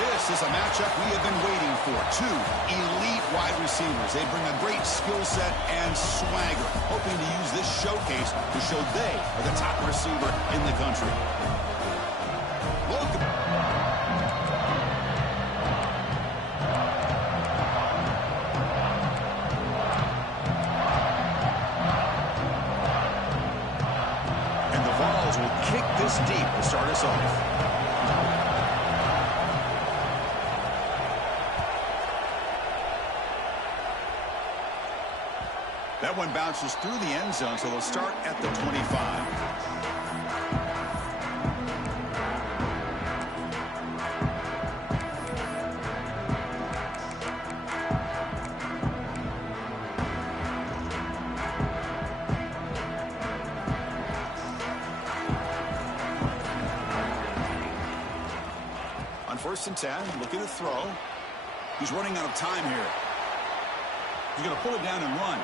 This is a matchup we have been waiting for. Two elite wide receivers. They bring a great skill set and swagger, hoping to use this showcase to show they are the top receiver in the country. Welcome. And the Vols will kick this deep to start us off. That one bounces through the end zone, so they'll start at the 25. On 1st and 10, look at the throw. He's running out of time here. He's going to pull it down and run.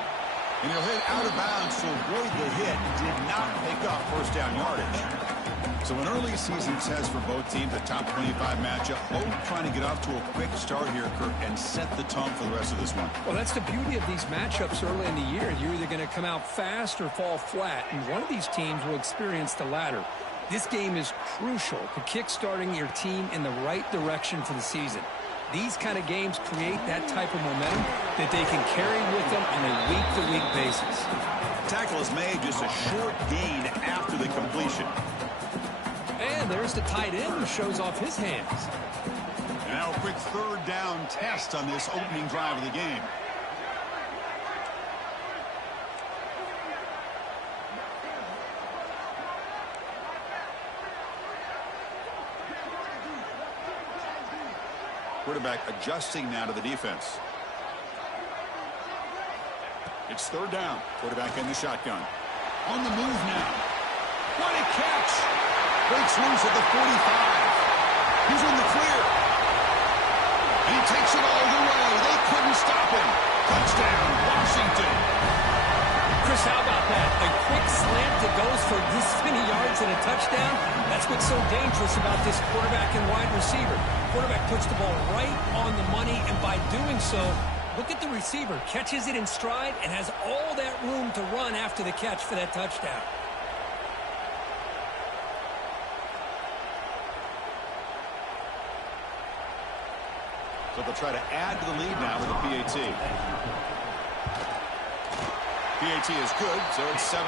And he'll hit out of bounds to avoid the hit. Did not pick up first down yardage. So an early season test for both teams, a top 25 matchup. Both trying to get off to a quick start here, Kirk, and set the tone for the rest of this one. Well, that's the beauty of these matchups early in the year. You're either going to come out fast or fall flat, and one of these teams will experience the latter. This game is crucial to kick-starting your team in the right direction for the season. These kind of games create that type of momentum that they can carry with them on a week-to-week basis. Tackle is made, just a short gain after the completion. And there's the tight end who shows off his hands. And now a quick third down test on this opening drive of the game. Quarterback adjusting now to the defense. It's 3rd down. Quarterback in the shotgun. On the move now. What a catch! Breaks loose at the 45. He's in the clear. And he takes it all the way. They couldn't stop him. Touchdown, Washington. Chris, how about that? A quick slant that goes for this many yards and a touchdown. That's what's so dangerous about this quarterback and wide receiver. Quarterback puts the ball right on the money, and by doing so, look at the receiver. Catches it in stride and has all that room to run after the catch for that touchdown. So they'll try to add to the lead now with a PAT. PAT is good, so it's 7-0.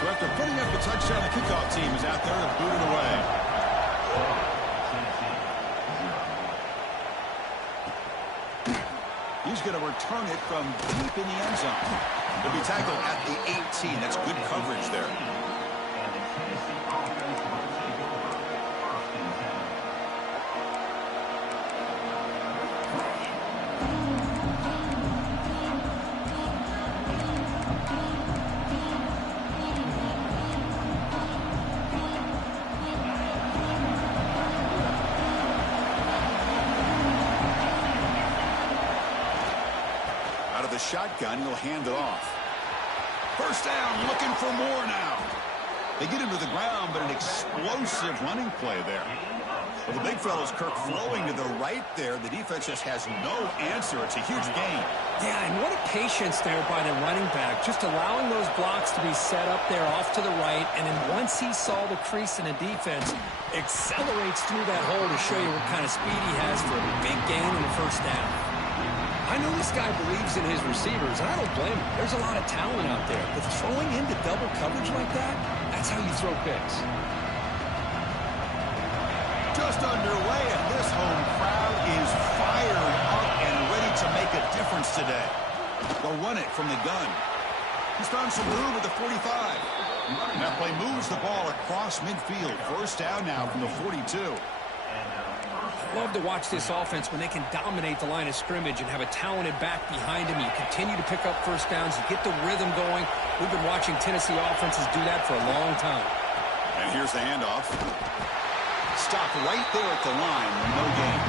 So after putting up a touchdown, the kickoff team is out there to boot it away. He's going to return it from deep in the end zone. He'll be tackled at the 18. That's good coverage there. Shotgun, he'll hand it off. 1st down, looking for more now. They get him to the ground, but an explosive running play there. Well, the big fellow's Kirk flowing to the right there. The defense just has no answer. It's a huge gain. Yeah, and what a patience there by the running back, just allowing those blocks to be set up there off to the right, and then once he saw the crease in the defense, accelerates through that hole to show you what kind of speed he has for a big gain in the 1st down. I know this guy believes in his receivers, and I don't blame him. There's a lot of talent out there, but throwing into double coverage like that, that's how you throw picks. Just underway, and this home crowd is fired up and ready to make a difference today. They'll run it from the gun. He's found some room at the 45. That play moves the ball across midfield. 1st down now from the 42. Love to watch this offense when they can dominate the line of scrimmage and have a talented back behind him. You continue to pick up 1st downs. You get the rhythm going. We've been watching Tennessee offenses do that for a long time. And here's the handoff. Stop right there at the line. No gain.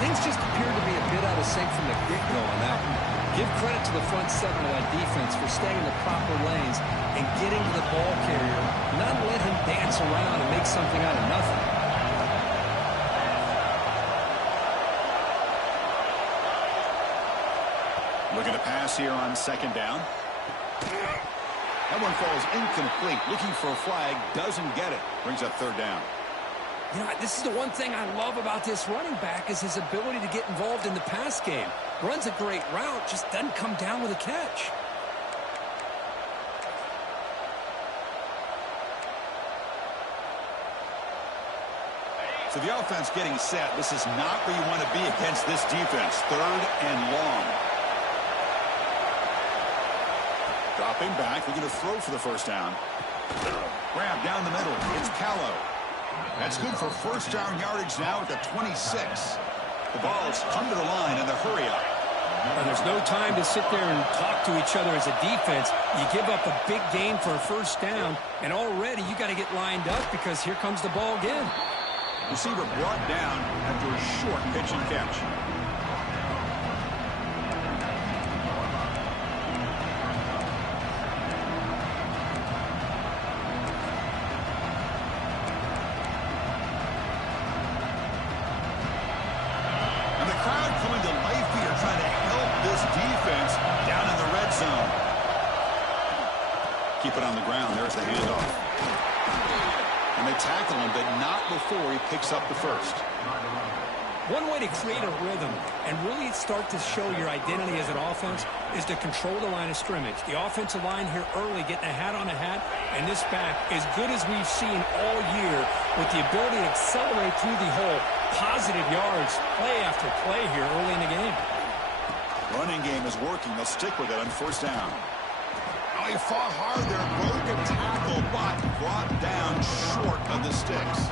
Things just appear to be a bit out of sync from the get-go on that one. Give credit to the front seven of that defense for staying in the proper lanes and getting to the ball carrier, not let him dance around and make something out of nothing. Looking to pass here on second down. That one falls incomplete. Looking for a flag. Doesn't get it. Brings up third down. You know, this is the one thing I love about this running back is his ability to get involved in the pass game. Runs a great route, just doesn't come down with a catch. So the offense getting set. This is not where you want to be against this defense. Third and long. Dropping back. They're going to throw for the first down. Grab down the middle. It's Callow. That's good for first down yardage now at the 26. The ball's come to the line in the hurry up. And there's no time to sit there and talk to each other as a defense. You give up a big gain for a first down, and already you got to get lined up because here comes the ball again. Receiver brought down after a short pitch and catch. And the crowd coming to life here, trying to help this defense down in the red zone. Keep it on the ground. There's the handoff. And they tackle him, but not before he picks up the first. One way to create a rhythm and really start to show your identity as an offense is to control the line of scrimmage. The offensive line here early getting a hat on a hat, and this back, as good as we've seen all year, with the ability to accelerate through the hole, positive yards, play after play here early in the game. Running game is working. They'll stick with it on first down. Oh, he fought hard there, broke a tackle, but brought down short of the sticks.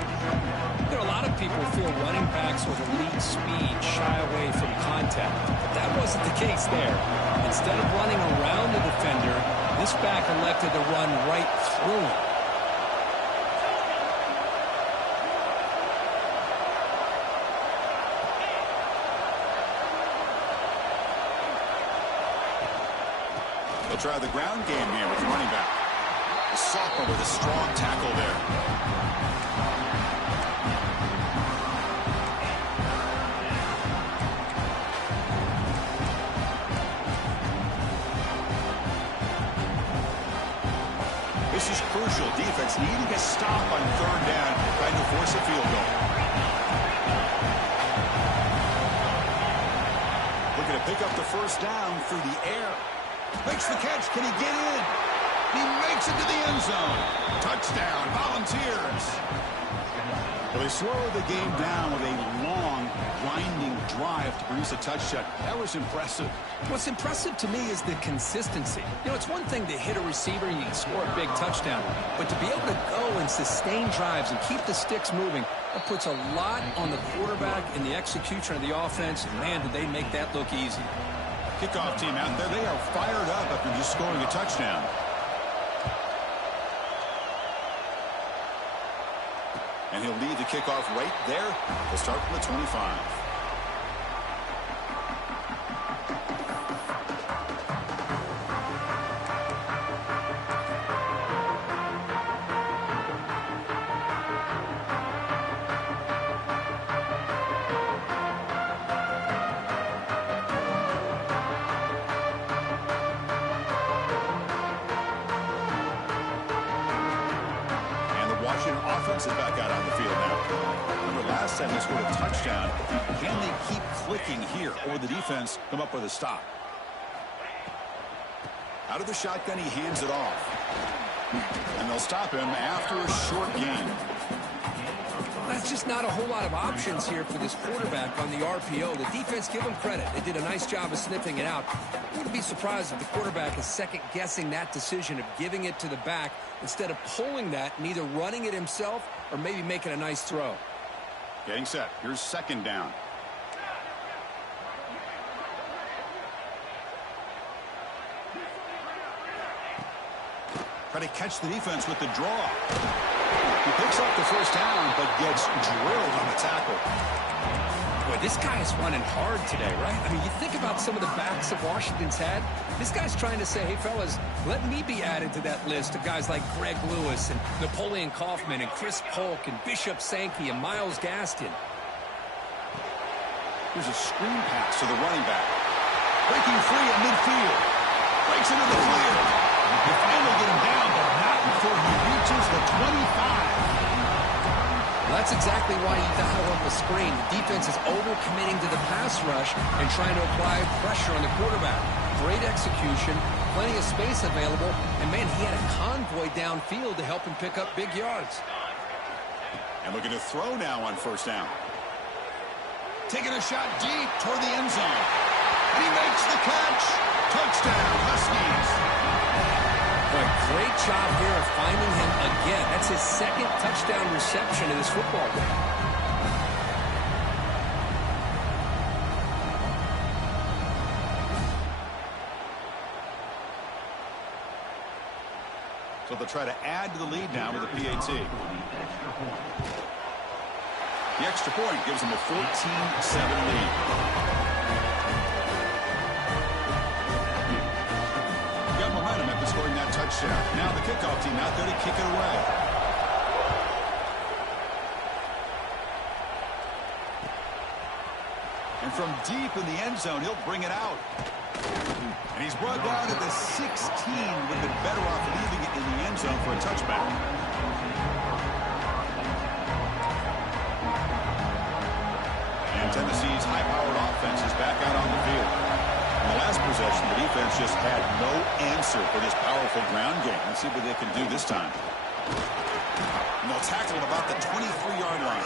There are a lot of people feel running backs with elite speed shy away from contact, but that wasn't the case there. Instead of running around the defender, this back elected to run right through him. They'll try the ground game here with the running back. The sophomore with a strong tackle there. This is crucial. Defense needing a stop on third down, trying to force a field goal. Looking to pick up the first down through the air. Makes the catch. Can he get in? He makes it to the end zone. Touchdown, Volunteers. Well, they slowed the game down with a long, grinding drive to produce a touchdown. That was impressive. What's impressive to me is the consistency. You know, it's one thing to hit a receiver and you can score a big touchdown, but to be able to go and sustain drives and keep the sticks moving, that puts a lot on the quarterback in the execution of the offense, and man, did they make that look easy. Kickoff team out there, they are fired up after just scoring a touchdown. And he'll lead the kickoff right there. They'll start from the 25. Washington offense is back out on the field now. Remember last time they scored a touchdown. Can they keep clicking here, or will the defense come up with a stop? Out of the shotgun, he hands it off. And they'll stop him after a short gain. That's just not a whole lot of options here for this quarterback on the RPO. The defense, give them credit. They did a nice job of sniffing it out. I wouldn't be surprised if the quarterback is second-guessing that decision of giving it to the back instead of pulling that and either running it himself or maybe making a nice throw. Getting set. Here's second down. Try to catch the defense with the draw. He picks up the first down, but gets drilled on the tackle. Boy, this guy is running hard today, right? I mean, you think about some of the backs that Washington's had. This guy's trying to say, hey, fellas, let me be added to that list of guys like Greg Lewis and Napoleon Kaufman and Chris Polk and Bishop Sankey and Myles Gaskin. Here's a screen pass to the running back. Breaking free at midfield. Breaks into the clear. They finally get him down, but not before he reaches the 25. Well, that's exactly why you dial up the screen. The defense is overcommitting to the pass rush and trying to apply pressure on the quarterback. Great execution, plenty of space available, and, man, he had a convoy downfield to help him pick up big yards. And looking to throw now on first down. Taking a shot deep toward the end zone. And he makes the catch. Touchdown, Huskies. Boy, great job here of finding him again. That's his second touchdown reception of this football game. So they'll try to add to the lead now with a PAT. The extra point gives them a 14-7 lead. Got momentum after scoring that touchdown. Now the kickoff team out there to kick it away. And from deep in the end zone, he'll bring it out. And he's brought down at the 16. Would have been better off leaving it in the end zone for a touchback. And Tennessee's high-powered offense is back out on the field. In the last possession, the defense just had no answer for this powerful ground game. Let's see what they can do this time. And they'll tackle at about the 23-yard line.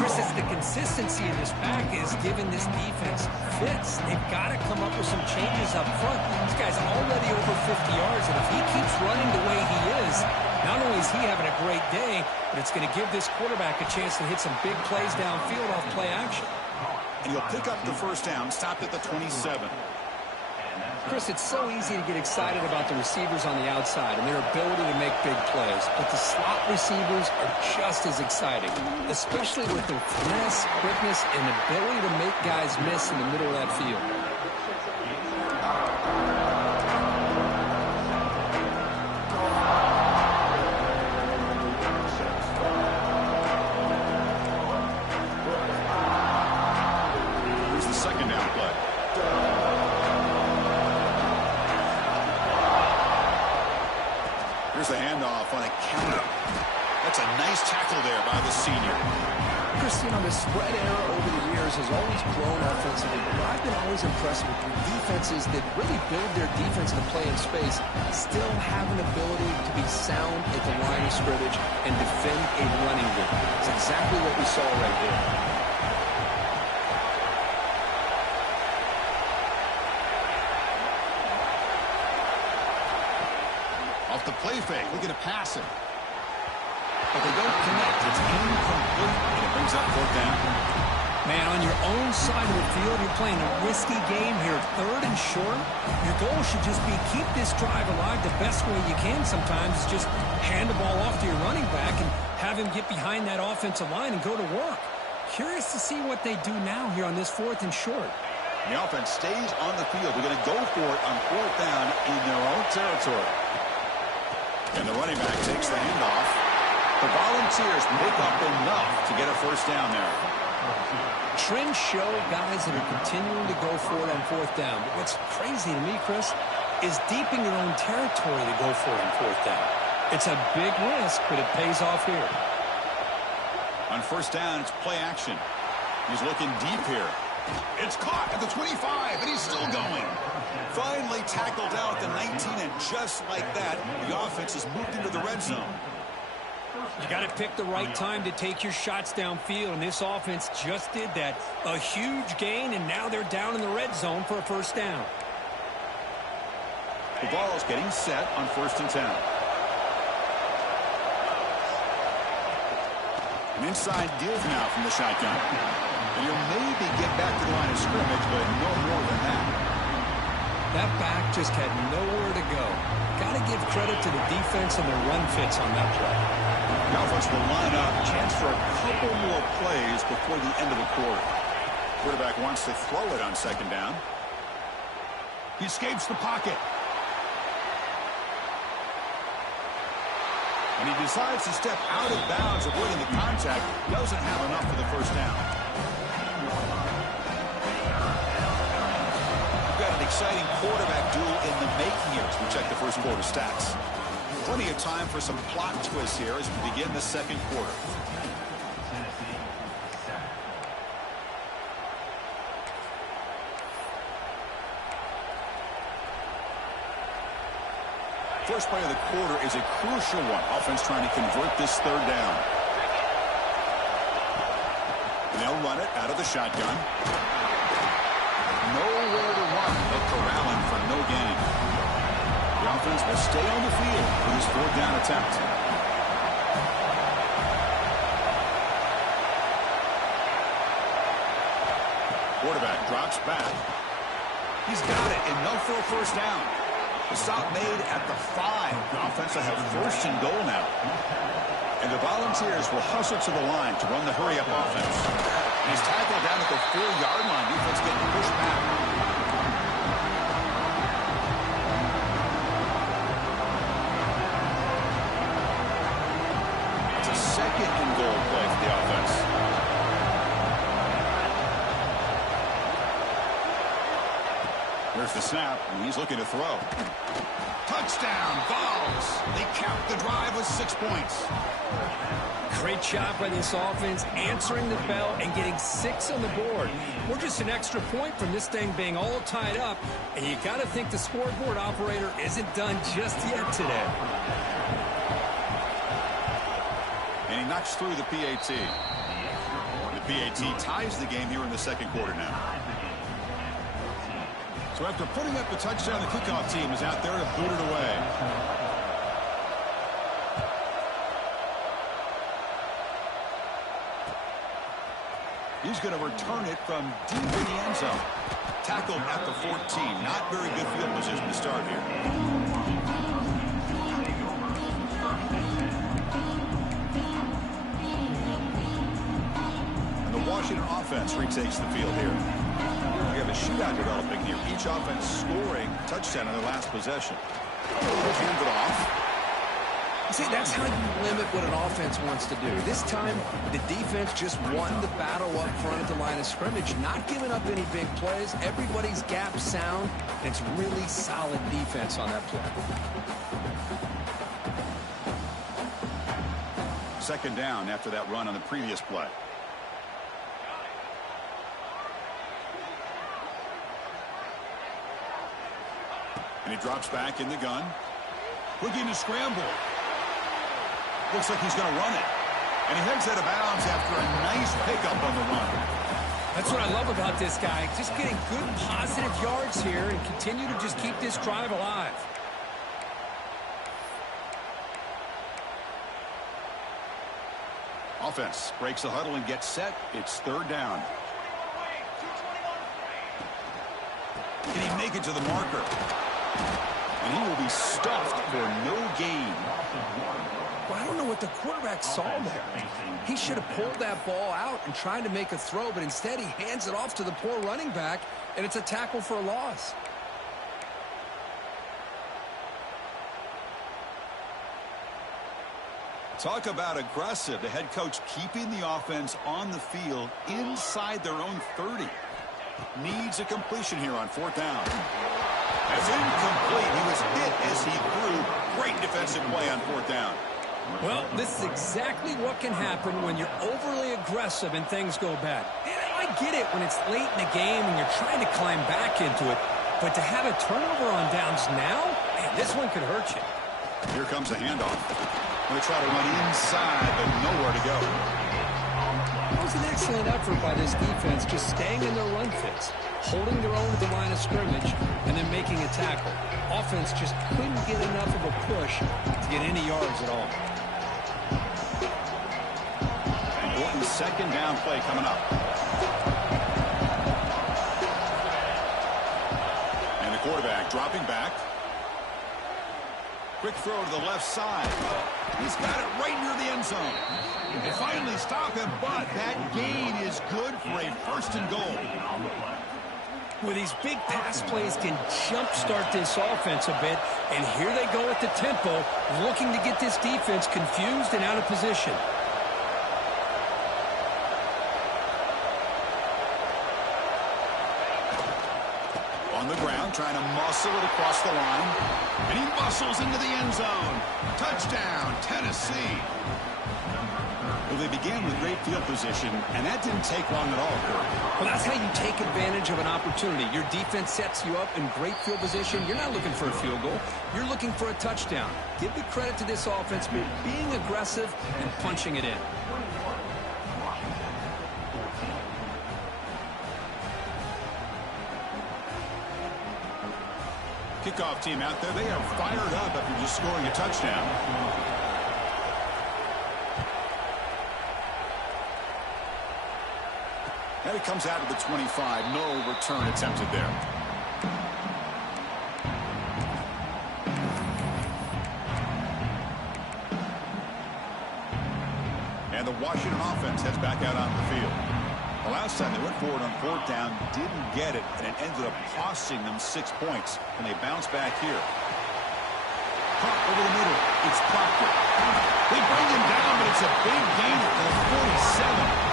Chris, it's the consistency in this back is giving this defense fits. They've got to come up with some changes up front. This guy's already over 50 yards, and if he keeps running the way he is, not only is he having a great day, but it's going to give this quarterback a chance to hit some big plays downfield off play action. And he'll pick up the first down, stopped at the 27. Chris, it's so easy to get excited about the receivers on the outside and their ability to make big plays, but the slot receivers are just as exciting, especially with their finesse, quickness, and ability to make guys miss in the middle of that field. Here's the second down play. Here's the handoff on a counter. That's a nice tackle there by the senior. Chris, the spread era over the years has always grown offensively, but I've been always impressed with defenses that really build their defense to play in space, still have an ability to be sound at the line of scrimmage and defend a running game. It's exactly what we saw right here. Off the play fake, looking to pass it. But they don't connect. It's incomplete, and it brings up fourth down. Man, on your own side of the field, you're playing a risky game here. Third and short. Your goal should just be keep this drive alive the best way you can sometimes. Is just hand the ball off to your running back and have him get behind that offensive line and go to work. Curious to see what they do now here on this fourth and short. The offense stays on the field. They're going to go for it on fourth down in their own territory. And the running back takes the handoff. The Volunteers make up enough to get a first down there. Trends show guys that are continuing to go for it on fourth down. But what's crazy to me, Chris, is deep in your own territory to go for it on fourth down. It's a big risk, but it pays off here. On first down, it's play action. He's looking deep here. It's caught at the 25, and he's still going. Finally tackled out at the 19, and just like that, the offense has moved into the red zone. You got to pick the right time to take your shots downfield, and this offense just did that. A huge gain, and now they're down in the red zone for a first down. The ball's getting set on first and 10. An inside deal now from the shotgun. And he'll maybe get back to the line of scrimmage, but no more than that. That back just had nowhere to go. Got to give credit to the defense and their run fits on that play. The offense will line up. Chance for a couple more plays before the end of the quarter. Quarterback wants to throw it on second down. He escapes the pocket. And he decides to step out of bounds, avoiding the contact. Doesn't have enough for the first down. We've got an exciting quarterback duel in the making here as we check the first quarter stats. Plenty of time for some plot twists here as we begin the second quarter. First play of the quarter is a crucial one. Offense trying to convert this third down. And they'll run it out of the shotgun. Nowhere to run, but corralling for no gain. The offense will stay on the field for this fourth down attempt. Quarterback drops back. He's got it, enough for a first down. The stop made at the 5. The offense will have first and goal now. And the Volunteers will hustle to the line to run the hurry-up offense. And he's tackled down at the 4-yard line. Defense getting pushed back. It's a second and goal play for the offense. There's the snap, and he's looking to throw. Touchdown, Vols. They cap the drive with 6 points. Great job by this offense, answering the bell and getting 6 on the board. We're just an extra point from this thing being all tied up, and you got to think the scoreboard operator isn't done just yet today. And he knocks through the PAT. The PAT ties the game here in the second quarter now. So after putting up the touchdown, the kickoff team is out there to boot it away. He's going to return it from deep in the end zone. Tackled at the 14. Not very good field position to start here. And the Washington offense retakes the field here. We have a shootout developing here. Each offense scoring a touchdown on their last possession. Hand it off. See, that's how you limit what an offense wants to do. This time, the defense just won the battle up front at the line of scrimmage, not giving up any big plays. Everybody's gap sound, and it's really solid defense on that play. Second down after that run on the previous play. And he drops back in the gun. Looking to scramble. Looks like he's going to run it. And he heads out of bounds after a nice pickup on the run. That's what I love about this guy. Just getting good positive yards here and continue to just keep this drive alive. Offense breaks the huddle and gets set. It's third down. Can he make it to the marker? And he will be stuffed for no gain. Well, I don't know what the quarterback saw there. He should have pulled that ball out and tried to make a throw, but instead he hands it off to the poor running back, and it's a tackle for a loss. Talk about aggressive. The head coach keeping the offense on the field inside their own 30. Needs a completion here on fourth down. That's incomplete. He was hit as he threw. Great defensive play on fourth down. Well, this is exactly what can happen when you're overly aggressive and things go bad. And I get it when it's late in the game and you're trying to climb back into it. But to have a turnover on downs now, man, this one could hurt you. Here comes a handoff. Going to try to run inside, but nowhere to go. That was an excellent effort by this defense, just staying in their run fits, holding their own at the line of scrimmage, and then making a tackle. Offense just couldn't get enough of a push to get any yards at all. Important second down play coming up. And the quarterback dropping back. Quick throw to the left side. He's got it right near the end zone. They finally stop him, but that gain is good for a 1st and goal. Well, these big pass plays can jumpstart this offense a bit, and here they go at the tempo, looking to get this defense confused and out of position. On the ground, trying to muscle it across the line. And he muscles into the end zone. Touchdown, Tennessee. Well, they began with great field position, and that didn't take long at all, Kirk. Well, that's how you take advantage of an opportunity. Your defense sets you up in great field position. You're not looking for a field goal. You're looking for a touchdown. Give the credit to this offense for being aggressive and punching it in. Kickoff team out there, they are fired up after just scoring a touchdown. And it comes out of the 25. No return attempted there. And the Washington offense heads back out on the field. The last time they went forward on 4th down, didn't get it, and it ended up costing them 6 points. And they bounce back here. Pop over the middle. It's Proctor. They bring him down, but it's a big gain at the 47.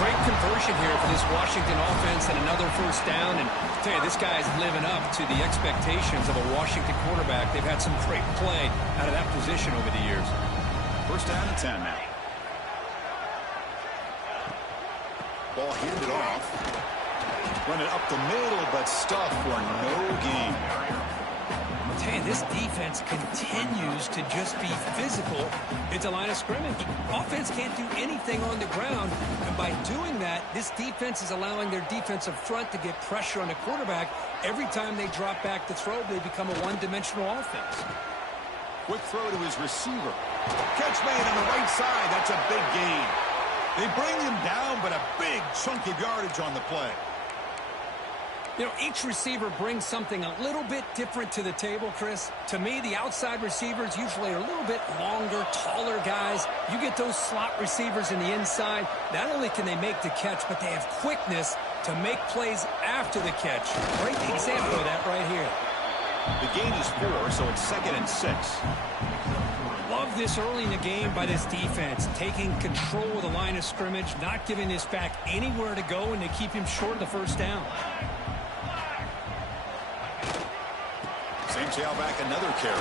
Great conversion here for this Washington offense and another 1st down. And I'll tell you, this guy is living up to the expectations of a Washington quarterback. They've had some great play out of that position over the years. 1st down and 10 now. Ball handed off. Run it up the middle, but stuffed for no gain. I'll tell you, this defense continues to just be physical at the line of scrimmage. Offense can't do anything on the ground, and by doing that, this defense is allowing their defensive front to get pressure on the quarterback. Every time they drop back to throw, they become a one-dimensional offense. Quick throw to his receiver. Catch made on the right side. That's a big gain. They bring him down, but a big chunk of yardage on the play. You know, each receiver brings something a little bit different to the table, Chris. To me, the outside receivers usually are a little bit longer, taller guys. You get those slot receivers in the inside, not only can they make the catch, but they have quickness to make plays after the catch. Great example of that right here. The gain is 4, so it's 2nd and 6. Love this early in the game by this defense, taking control of the line of scrimmage, not giving this back anywhere to go, and they keep him short of the 1st down. Same tailback, another carry.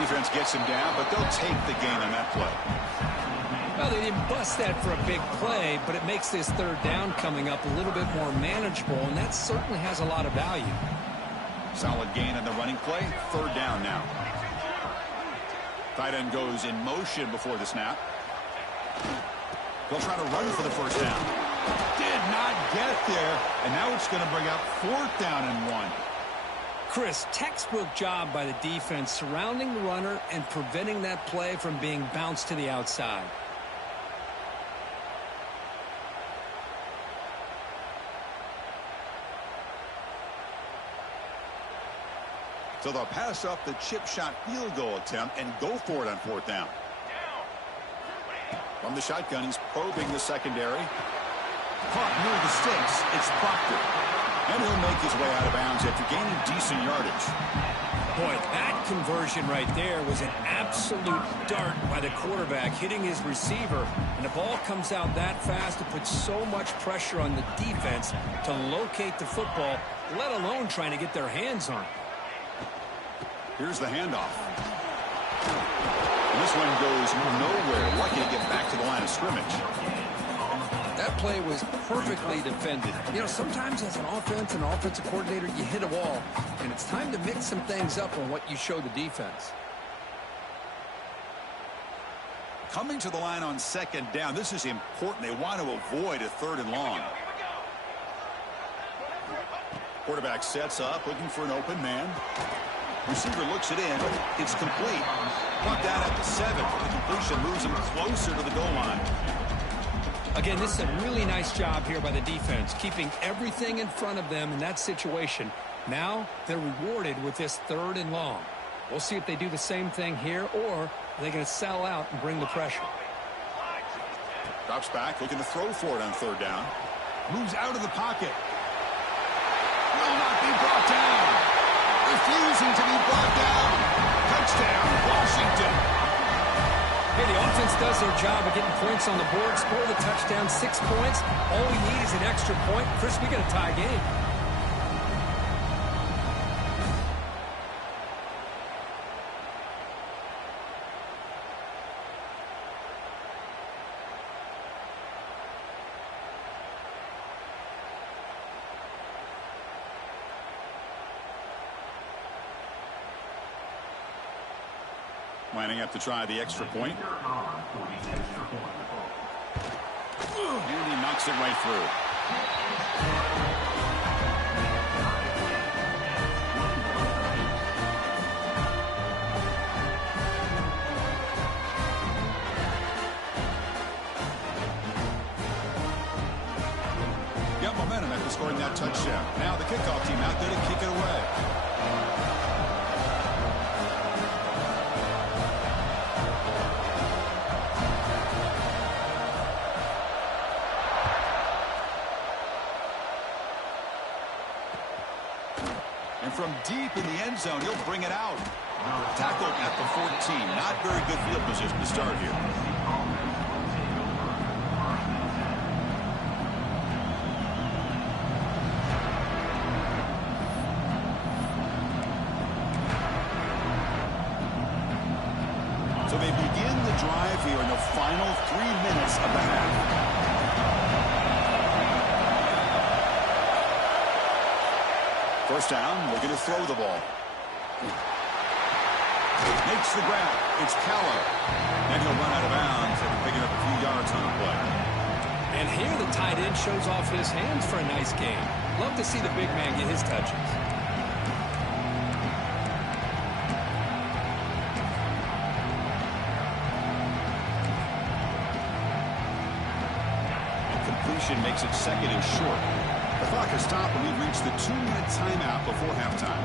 Defense gets him down, but they'll take the gain on that play. Well, they didn't bust that for a big play, but it makes this 3rd down coming up a little bit more manageable, and that certainly has a lot of value. Solid gain on the running play. 3rd down now. Tight end goes in motion before the snap. They'll try to run for the 1st down. Did not get there, and now it's going to bring up 4th down and 1. Chris, textbook job by the defense surrounding the runner and preventing that play from being bounced to the outside. So they'll pass up the chip shot field goal attempt and go for it on 4th down. From the shotgun, he's probing the secondary. Caught near the sticks. It's Proctor. And he'll make his way out of bounds after gaining decent yardage. Boy, that conversion right there was an absolute dart by the quarterback, hitting his receiver. And the ball comes out that fast. It puts so much pressure on the defense to locate the football, let alone trying to get their hands on it. Here's the handoff. And this one goes nowhere. Lucky to get back to the line of scrimmage. That play was perfectly defended. You know, sometimes as an offense and offensive coordinator, you hit a wall, and it's time to mix some things up on what you show the defense. Coming to the line on 2nd down, this is important. They want to avoid a 3rd and long. Quarterback sets up, looking for an open man. Receiver looks it in. It's complete. Brought down at the 7. The completion moves him closer to the goal line. Again, this is a really nice job here by the defense, keeping everything in front of them in that situation. Now they're rewarded with this 3rd and long. We'll see if they do the same thing here, or are they going to sell out and bring the pressure. Drops back, looking to throw for it on third down. Moves out of the pocket. Will not be brought down. Refusing to be brought down. Touchdown, Washington. Hey, the offense does their job of getting points on the board. Score the touchdown, 6 points. All we need is an extra point. Chris, we got a tie game. Lining up to try the extra point. And he knocks it right through. Got momentum after scoring that touchdown. Now the kickoff team out there to kick it away. From deep in the end zone, he'll bring it out. Tackled at the 14. Not very good field position to start here. So they begin the drive here in the final 3 minutes of the half. First down, looking to throw the ball. Makes the grab. It's Keller. And he'll run out of bounds after picking up a few yards on the play. And here the tight end shows off his hands for a nice game. Love to see the big man get his touches. And completion makes it second and short. The clock has stopped, and we've reached the 2-minute timeout before halftime.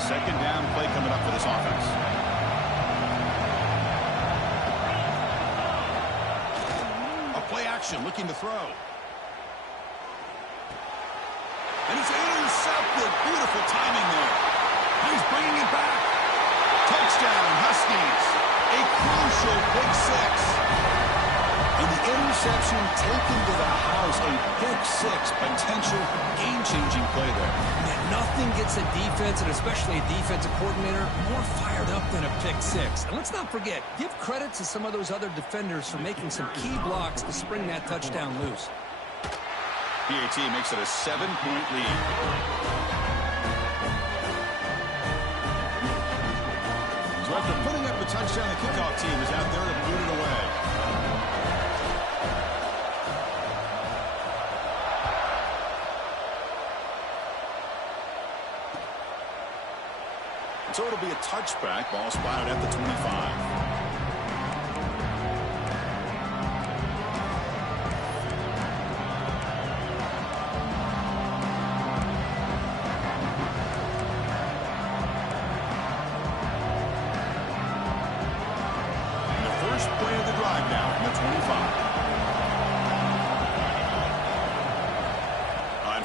Second down play coming up for this offense. A play action, looking to throw. And it's intercepted. Beautiful timing there. He's bringing it back. Touchdown, Huskies. A crucial pick six. And the interception taken to the house. A pick six. Potential game-changing play there. Yeah, nothing gets a defense, and especially a defensive coordinator, more fired up than a pick six. And let's not forget, give credit to some of those other defenders for making some key blocks to spring that touchdown loose. PAT makes it a 7-point lead. So after putting up a touchdown, the kickoff team is out there to boot it away. So it'll be a touchback. Ball spotted at the 25.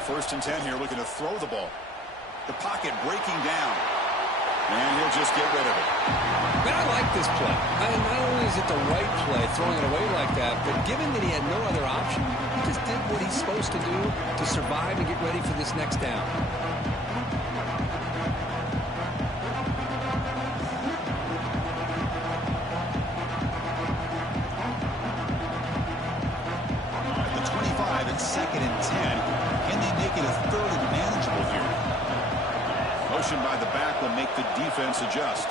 First and 10 here, looking to throw the ball. The pocket breaking down. And he'll just get rid of it. Man, I like this play. Not only is it the right play, throwing it away like that, but given that he had no other option, he just did what he's supposed to do to survive and get ready for this next down. At the 25, it's second and 10. Can they make it a third and manageable here? Motion by the back will make the defense adjust.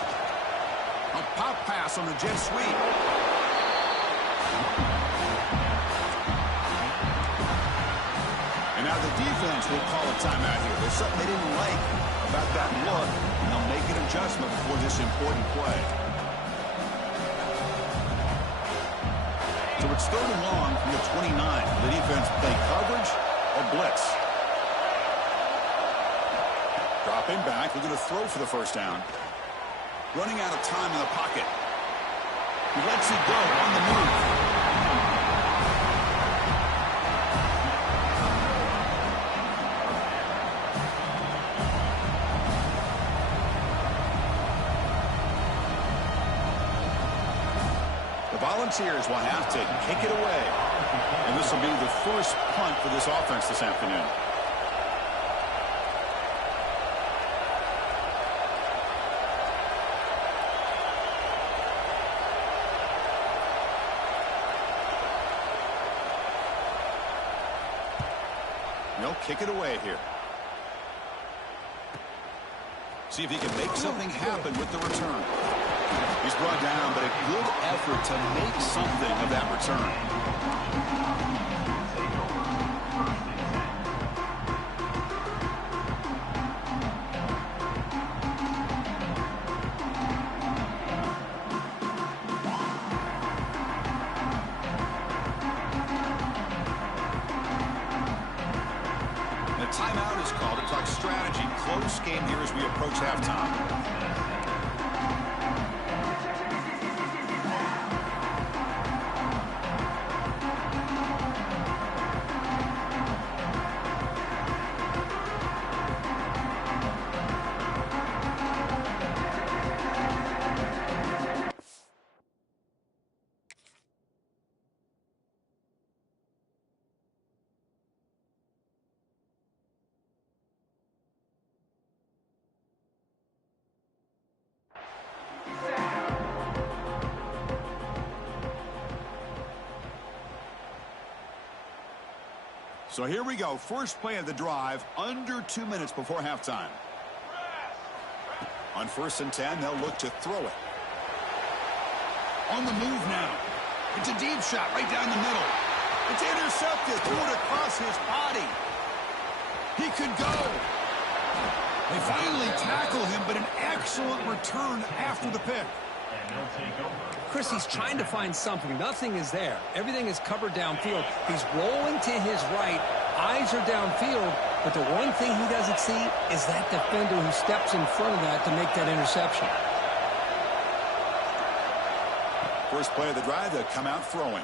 A pop pass on the jet sweep. And now the defense will call a timeout here. There's something they didn't like about that look, and they'll make an adjustment before this important play. So it's third and long from the 29. The defense play coverage or blitz. Drop Dropping back, looking to throw for the first down. Running out of time in the pocket. He lets it go on the move. The Volunteers will have to kick it away. And this will be the first punt for this offense this afternoon. They'll kick it away here. See if he can make something happen with the return. He's brought down, but a good effort to make something of that return. The timeout is called to talk strategy. Close game here as we approach halftime. So here we go. First play of the drive, under 2 minutes before halftime. On 1st and 10, they'll look to throw it. On the move now. It's a deep shot right down the middle. It's intercepted. Threw it across his body. He could go. They finally tackle him, but an excellent return after the pick. Chris, he's trying to find something. Nothing is there. Everything is covered downfield. He's rolling to his right. Eyes are downfield. But the one thing he doesn't see is that defender who steps in front of that to make that interception. First play of the drive, they'll come out throwing.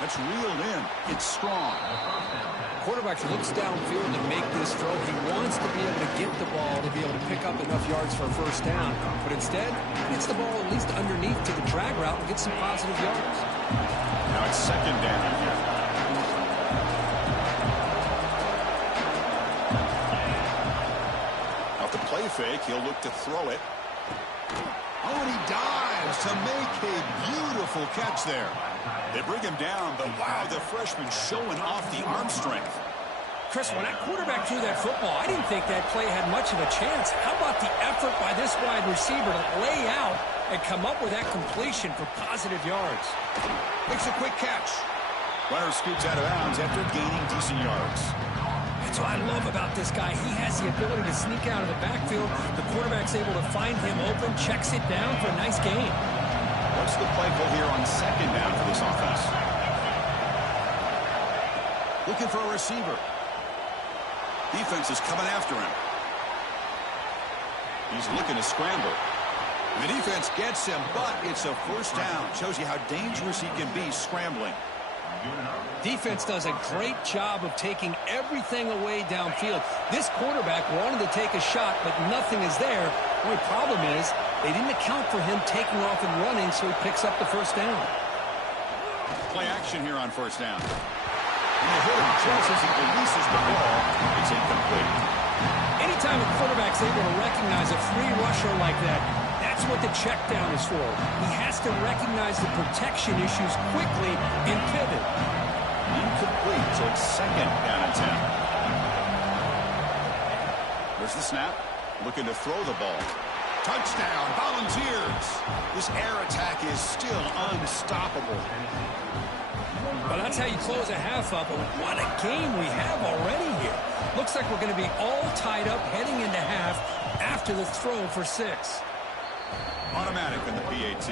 That's reeled in. It's strong. Quarterback looks downfield to make this throw. He wants to be able to get the ball to be able to pick up enough yards for a first down. But instead, he gets the ball at least underneath to the drag route and gets some positive yards. Now it's 2nd down here. Off the play fake, he'll look to throw it. Oh, and he dives to make a beautiful catch there. They bring him down, but wow, the freshman showing off the arm strength. Chris, when that quarterback threw that football, I didn't think that play had much of a chance. How about the effort by this wide receiver to lay out and come up with that completion for positive yards? Makes a quick catch. Runner scoots out of bounds after gaining decent yards. That's what I love about this guy. He has the ability to sneak out of the backfield. The quarterback's able to find him open, checks it down for a nice gain. What's the play call here on 2nd down for this offense? Looking for a receiver. Defense is coming after him. He's looking to scramble. The defense gets him, but it's a first down. Shows you how dangerous he can be scrambling. Defense does a great job of taking everything away downfield. This quarterback wanted to take a shot, but nothing is there. The only problem is they didn't account for him taking off and running, so he picks up the first down. Play action here on 1st down. And the hit him just as he releases the ball. It's incomplete. Anytime a quarterback's able to recognize a free rusher like that, that's what the check down is for. He has to recognize the protection issues quickly and pivot. Incomplete, so it's 2nd down and 10. There's the snap. Looking to throw the ball. Touchdown, Volunteers. This air attack is still unstoppable. Well, that's how you close a half up. What a game we have already here. Looks like we're going to be all tied up heading into half after the throw for 6. Automatic in the PAT.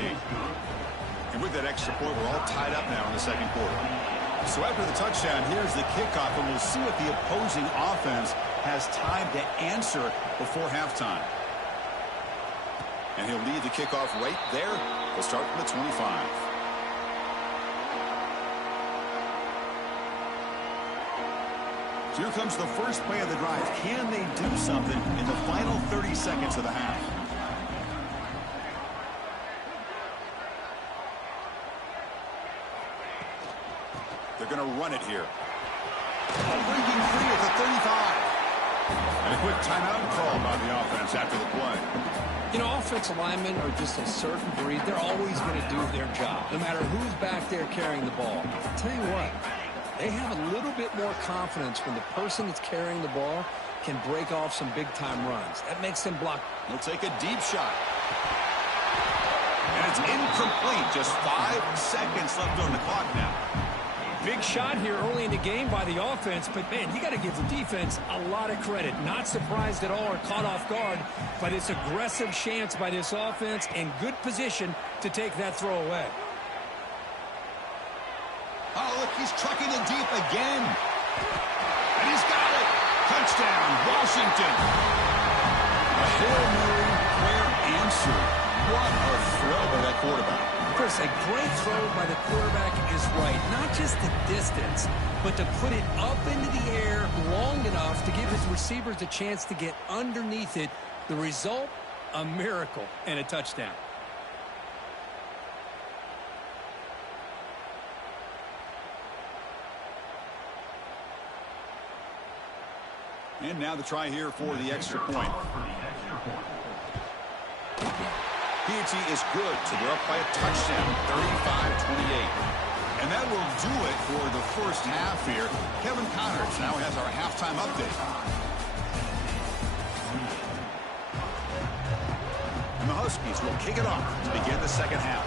And with that extra point, we're all tied up now in the 2nd quarter. So after the touchdown, here's the kickoff, and we'll see what the opposing offense has time to answer before halftime. And he'll lead the kickoff right there. He'll start from the 25. So here comes the first play of the drive. Can they do something in the final 30 seconds of the half? They're going to run it here. Breaking free at the 35. And a quick timeout called by the offense after the play. You know, offensive linemen are just a certain breed. They're always going to do their job, no matter who's back there carrying the ball. I'll tell you what, they have a little bit more confidence when the person that's carrying the ball can break off some big-time runs. That makes them block. He'll take a deep shot. And it's incomplete. Just 5 seconds left on the clock now. Big shot here early in the game by the offense, but, man, you got to give the defense a lot of credit. Not surprised at all or caught off guard, but it's aggressive chance by this offense and good position to take that throw away. Oh, look, he's trucking it deep again. And he's got it. Touchdown, Washington. A Hail Mary prayer answered. What a throw by that quarterback. Chris, a great throw by the quarterback is right. Not just the distance, but to put it up into the air long enough to give his receivers a chance to get underneath it. The result, a miracle and a touchdown. And now the try here for the extra point. Piatti is good, so they're up by a touchdown, 35-28. And that will do it for the first half here. Kevin Connors now has our halftime update. And the Huskies will kick it off to begin the second half.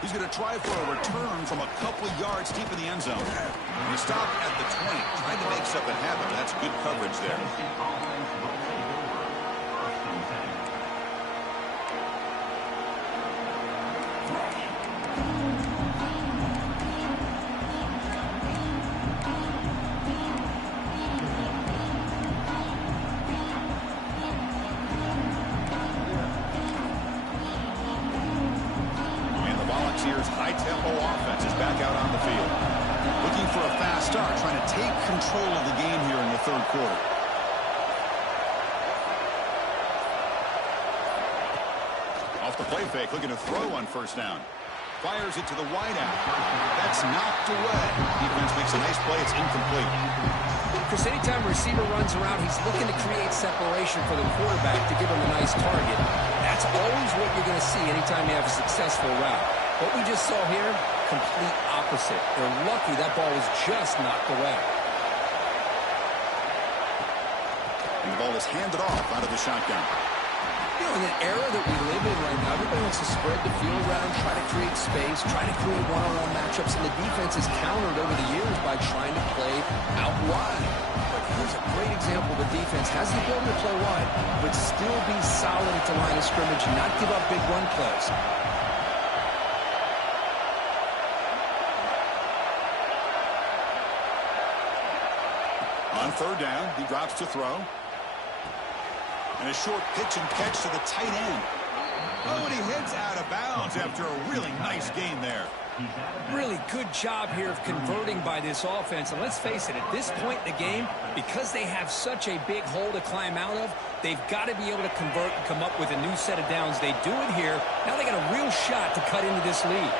He's going to try for a return from a couple of yards deep in the end zone. He stopped at the 20, trying to make something happen. That's good coverage there. High-tempo offense is back out on the field. Looking for a fast start, trying to take control of the game here in the third quarter. Off the play fake, looking to throw on first down. Fires it to the wideout. That's knocked away. Defense makes a nice play. It's incomplete. Chris, anytime a receiver runs around, he's looking to create separation for the quarterback to give him a nice target. That's always what you're going to see anytime you have a successful route. What we just saw here, complete opposite. They're lucky that ball was just knocked away. And the ball is handed off out of the shotgun. You know, in an era that we live in right now, everybody wants to spread the field around, try to create space, try to create one-on-one matchups, and the defense has countered over the years by trying to play out wide. But here's a great example. The defense has the ability to play wide, but still be solid at the line of scrimmage and not give up big run plays. On third down, he drops to throw. And a short pitch and catch to the tight end. Oh, and he heads out of bounds after a really nice gain there. Really good job here of converting by this offense. And let's face it, at this point in the game, because they have such a big hole to climb out of, they've got to be able to convert and come up with a new set of downs. They do it here. Now they got a real shot to cut into this lead.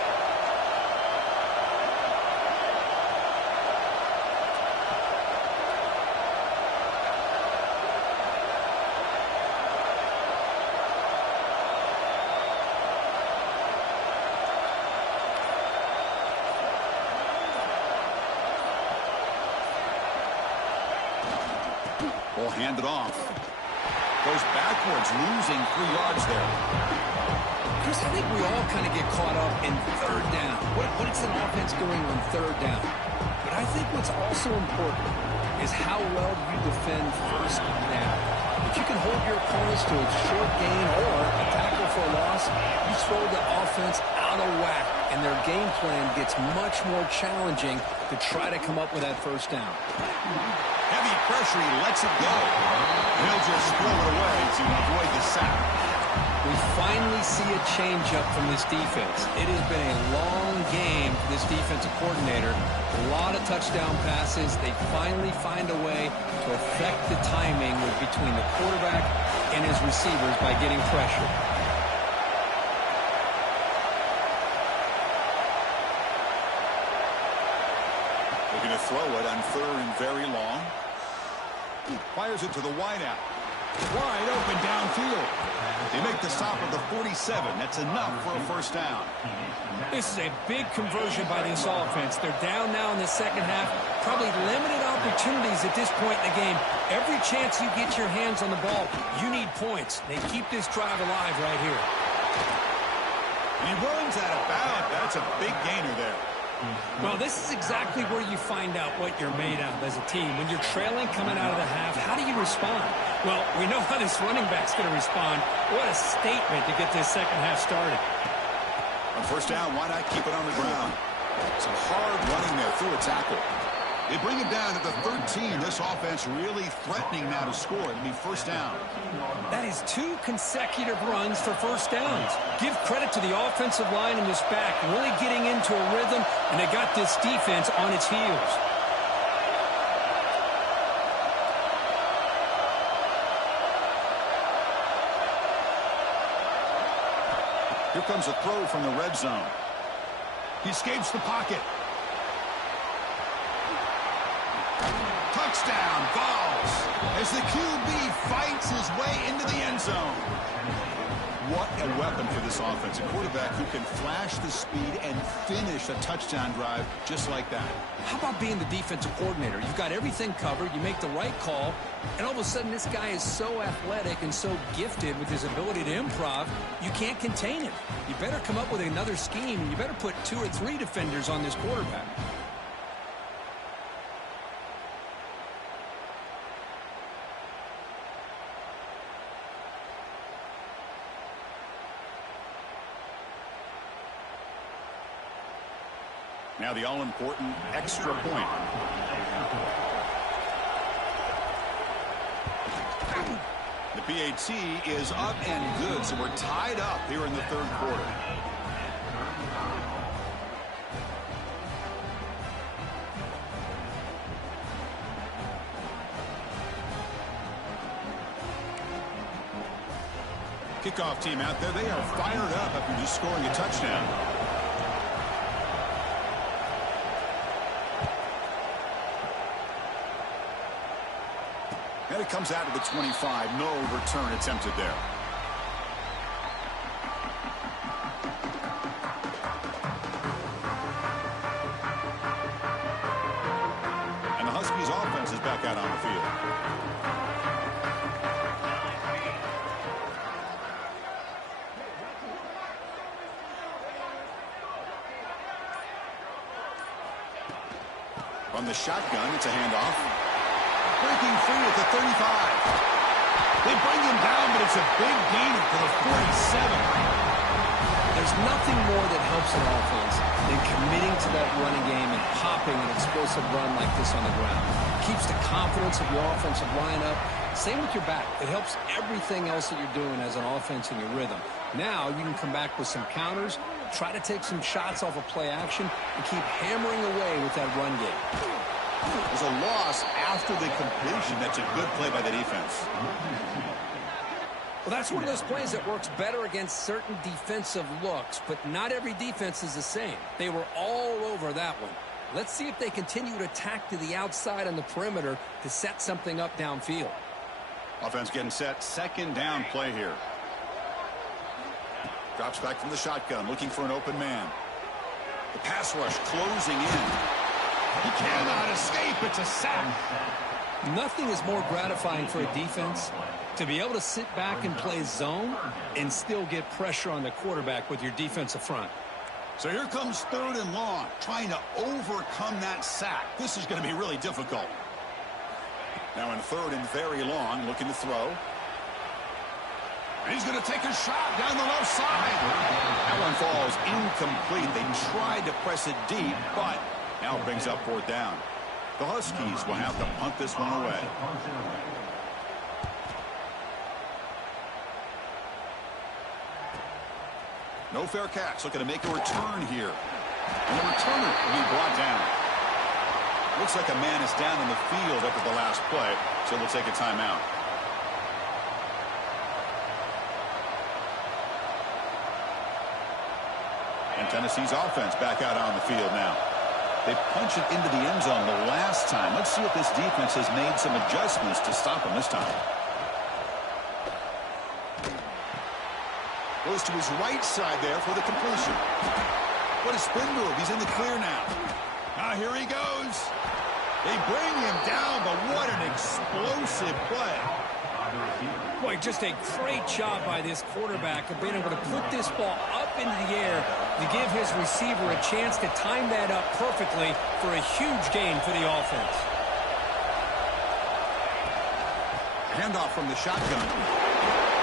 Ball handed off. Goes backwards, losing 3 yards there. Chris, I think we all kind of get caught up in third down. What is an offense doing on third down? But I think what's also important is how well you defend first down. If you can hold your opponents to a short gain or a tackle for a loss, you throw the offense out of whack and their game plan gets much more challenging to try to come up with that first down. Heavy pressure, he lets it go. He'll just throw it away to avoid the sack. We finally see a change-up from this defense. It has been a long game for this defensive coordinator. A lot of touchdown passes. They finally find a way to affect the timing between the quarterback and his receivers by getting pressure. Looking to throw it on 3rd and very long. Fires it to the wideout. Wide open downfield. They make the stop at the 47. That's enough for a first down. This is a big conversion by this offense. They're down now in the second half. Probably limited opportunities at this point in the game. Every chance you get your hands on the ball, you need points. They keep this drive alive right here. And he runs out of bounds. That's a big gainer there. Well, this is exactly where you find out what you're made of as a team. When you're trailing coming out of the half, how do you respond? Well, we know how this running back's going to respond. What a statement to get this second half started. On first down, why not keep it on the ground? Some hard running there through a tackle. They bring him down at the 13. This offense really threatening now to score. It'll be first down. That is 2 consecutive runs for first downs. Give credit to the offensive line in this back, really getting into a rhythm, and they got this defense on its heels. Here comes a throw from the red zone. He escapes the pocket. Touchdown, Vols, as the QB fights his way into the end zone. What a weapon for this offense. A quarterback who can flash the speed and finish a touchdown drive just like that. How about being the defensive coordinator? You've got everything covered. You make the right call, and all of a sudden this guy is so athletic and so gifted with his ability to improv, you can't contain him. You better come up with another scheme, and you better put 2 or 3 defenders on this quarterback. Now the all-important extra point. The PAT is up and good, so we're tied up here in the third quarter. Kickoff team out there, they are fired up after just scoring a touchdown. And it comes out to the 25. No return attempted there. And the Huskies offense is back out on the field. From the shotgun, it's a handoff. Breaking free at the 35. They bring him down, but it's a big gainer for the 47. There's nothing more that helps an offense than committing to that running game and popping an explosive run like this on the ground. It keeps the confidence of your offensive line up. Same with your back. It helps everything else that you're doing as an offense in your rhythm. Now you can come back with some counters, try to take some shots off of play action, and keep hammering away with that run game. There's a loss after the completion. That's a good play by the defense. Well, that's one of those plays that works better against certain defensive looks, but not every defense is the same. They were all over that one. Let's see if they continue to attack to the outside on the perimeter to set something up downfield. Offense getting set. Second down play here. Drops back from the shotgun, looking for an open man. The pass rush closing in. He cannot escape. It's a sack. Nothing is more gratifying for a defense to be able to sit back and play zone and still get pressure on the quarterback with your defensive front. So here comes 3rd and long, trying to overcome that sack. This is going to be really difficult. Now in 3rd and very long, looking to throw. And he's going to take a shot down the left side. That one falls incomplete. They tried to press it deep, but now it brings up fourth down. The Huskies will have to punt this one away. No fair catch. Looking to make a return here. And the returner will be brought down. Looks like a man is down in the field after the last play, so they'll take a timeout. And Tennessee's offense back out on the field now. They punch it into the end zone the last time. Let's see if this defense has made some adjustments to stop him this time. Goes to his right side there for the completion. What a spin move. He's in the clear now. Now here he goes. They bring him down, but what an explosive play. Boy, just a great job by this quarterback of being able to put this ball up into the air to give his receiver a chance to time that up perfectly for a huge gain for the offense. Handoff from the shotgun.